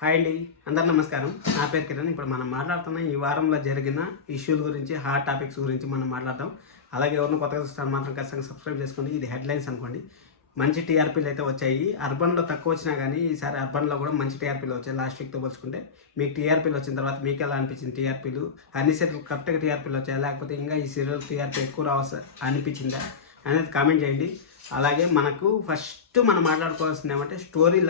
Hi అండి, అందరు నమస్కారం. నా పేరు కిరణ్. ఇప్పుడు మనం మాట్లాడుతున్న ఈ వారంలో జరిగిన ఇష్యూల గురించి, హాట్ టాపిక్స్ గురించి మనం మాట్లాడదాం. అలాగే ఎవరిని కొత్తగా చూస్తారు మాత్రం ఖచ్చితంగా సబ్స్క్రైబ్ చేసుకోండి. ఇది హెడ్లైన్స్ అనుకోండి. మంచి టీఆర్పీలు అయితే వచ్చాయి. అర్బన్లో తక్కువ వచ్చినా కానీ ఈసారి అర్బన్లో కూడా మంచి టీఆర్పీలు వచ్చాయి. లాస్ట్ వీక్తో పోల్చుకుంటే మీకు టీఆర్పీలు వచ్చిన తర్వాత మీకు ఎలా అనిపించింది? టీఆర్పీలు అన్ని సీరియల్ కరెక్ట్గా టీఆర్పీలు వచ్చాయి, లేకపోతే ఇంకా ఈ సీరియల్ టీఆర్పీ ఎక్కువ రావచ్చు అనిపించిందా అనేది కామెంట్ చేయండి. అలాగే మనకు ఫస్ట్ మనం మాట్లాడుకోవాల్సింది ఏమంటే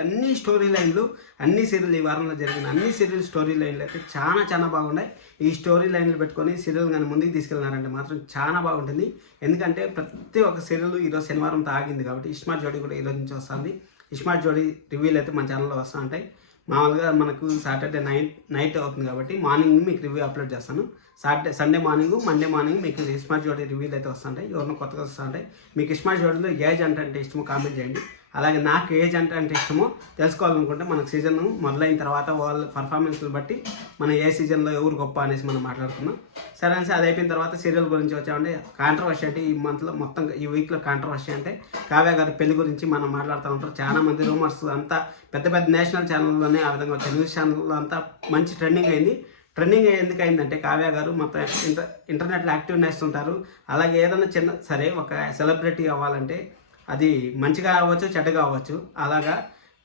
అన్ని స్టోరీ లైన్లు అన్ని సీరియల్ ఈ వారంలో జరిగిన అన్ని సీరియల్ స్టోరీ లైన్లు అయితే చాలా బాగున్నాయి. ఈ స్టోరీ లైన్లు పెట్టుకొని సీరియల్ కానీ ముందుకు తీసుకెళ్ళినారంటే మాత్రం చాలా బాగుంటుంది. ఎందుకంటే ప్రతి ఒక్క సీరియల్ ఈరోజు శనివారంతో ఆగింది కాబట్టి ఇస్మార్ట్ జోడీ కూడా ఈరోజు నుంచి వస్తుంది. ఇస్మార్ట్ జోడీ రివ్యూలు అయితే మన ఛానల్లో వస్తూ ఉంటాయి. మామూలుగా మనకు సాటర్డే నైట్ అవుతుంది కాబట్టి మార్నింగ్ మీకు రివ్యూ అప్లోడ్ చేస్తాను. సండే మార్నింగ్, మండే మార్నింగ్ మీకు ఇస్మార్ట్ జోడీ రివ్యూలు అయితే వస్తుంటాయి. ఎవరినో కొత్తగా వస్తుంటాయి. మీకు ఇస్మార్ట్ జోడీలో ఏజ్ అంటే ఇష్టమో కామెంట్ చేయండి. అలాగే నాకు ఏజ్ అంటే ఇష్టమో తెలుసుకోవాలనుకుంటే మనకు సీజన్ మొదలైన తర్వాత వాళ్ళ పర్ఫార్మెన్స్ని బట్టి మనం ఏ సీజన్లో ఎవరు గొప్ప అనేసి మనం మాట్లాడుకున్నాం. సరే అనేసి అది అయిపోయిన తర్వాత సీరియల్ గురించి వచ్చామంటే కాంట్రవర్సీ అంటే ఈ మంత్లో మొత్తం ఈ వీక్లో కాంట్రవర్సీ అంటే కావ్య గారి పెళ్లి గురించి మనం మాట్లాడుతూ ఉంటాం. చాలామంది రూమర్స్ అంతా పెద్ద నేషనల్ ఛానల్లోనే ఆ విధంగా వచ్చాయి. న్యూస్ ఛానల్లో అంతా మంచి ట్రెండింగ్ అయింది. ట్రెండింగ్ ఎందుకు అయిందంటే కావ్య గారు మొత్తం ఇంటర్నెట్లో యాక్టివ్నెస్ ఉంటారు. అలాగే ఏదైనా చిన్న సరే ఒక సెలబ్రిటీ అవ్వాలంటే అది మంచిగా అవ్వచ్చు, చెడ్డగా అవ్వచ్చు. అలాగా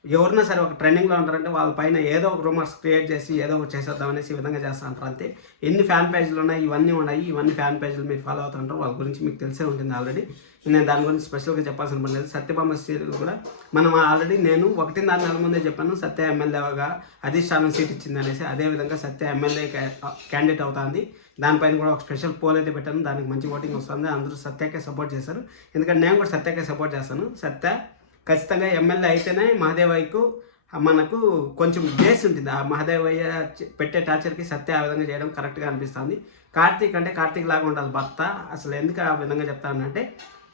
ఎవరైనా సరే ఒక ట్రెండింగ్లో ఉంటారంటే వాళ్ళ పైన ఏదో ఒక రూమర్స్ క్రియేట్ చేసి ఏదో ఒకటి చేసేద్దాం అనేసి ఈ విధంగా చేస్తూ ఉంటారు. అంతే. ఎన్ని ఫ్యాన్ పేజీలు ఉన్నాయి, ఇవన్నీ ఫ్యాన్ పేజీలు మీరు ఫాలో అవుతుంటారు. వాళ్ళ గురించి మీకు తెలిసే ఉంటుంది ఆల్రెడీ. నేను దాని గురించి స్పెషల్గా చెప్పాల్సిన పని లేదు. సత్యభామ సీరియల్ కూడా మనం ఆల్రెడీ నేను 1.5 నెలల ముందే చెప్పాను సత్య ఎమ్మెల్యేగా అధిష్టానం సీట్ ఇచ్చింది అనేసి. అదేవిధంగా సత్య ఎమ్మెల్యే క్యాండిడేట్ అవుతుంది. దానిపైన కూడా ఒక స్పెషల్ పోల్ అయితే పెట్టాను. దానికి మంచి ఓటింగ్ వస్తుంది. అందరూ సత్యకే సపోర్ట్ చేశారు. ఎందుకంటే నేను కూడా సత్యకే సపోర్ట్ చేస్తాను. సత్య ఖచ్చితంగా ఎమ్మెల్యే అయితేనే మహదేవయ్యకు మనకు కొంచెం బేస్ ఉంటుంది. ఆ మహదేవయ్య పెట్టే టార్చర్కి సత్య ఆ విధంగా చేయడం కరెక్ట్గా అనిపిస్తుంది. కార్తీక్ లాగా ఉండాలి భర్త. అసలు ఎందుకు ఆ విధంగా చెప్తానంటే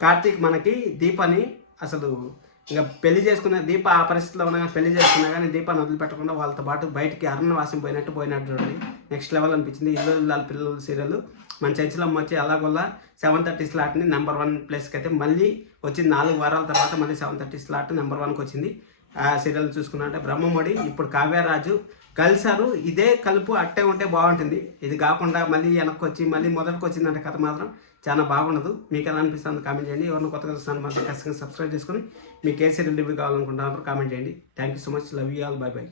కార్తీక్ మనకి దీపాని అసలు ఇంకా పెళ్లి చేసుకున్న దీప ఆ పరిస్థితిలో ఉన్నా పెళ్లి చేసుకున్నా కానీ దీపాన్ని వదిలిపెట్టకుండా వాళ్ళతో పాటు బయటికి అరణ్యవాసం పోయినట్టు చూడండి. నెక్స్ట్ లెవెల్ అనిపించింది. ఇల్లు పిల్లల సీరియల్ మన చంచలమ్మ వచ్చి అలాగొల్ల 7:30 స్లాట్ని నెంబర్ 1 ప్లేస్కి అయితే మళ్ళీ వచ్చింది. 4 వారాల తర్వాత మళ్ళీ 7:30 స్లాట్ నెంబర్ 1కి వచ్చింది. ఆ సీరియల్ చూసుకున్నట్టే బ్రహ్మముడి ఇప్పుడు కావ్యరాజు కలిసారు. ఇదే కలుపు అట్టే ఉంటే బాగుంటుంది. ఇది కాకుండా మళ్ళీ వెనక్కి వచ్చి మళ్ళీ మొదటికి వచ్చిందంటే కథ మాత్రం చాలా బాగుండదు. మీకు ఎలా అనిపిస్తుంది కామెంట్ చేయండి. ఎవరిని కొత్తగా చూస్తాను మాత్రం ఖచ్చితంగా సబ్స్క్రైబ్ చేసుకొని మీకు ఏ సీరియల్ రివ్యూ కావాలనుకుంటున్నారో కామెంట్ చేయండి. Thank you so much. Love you all. By.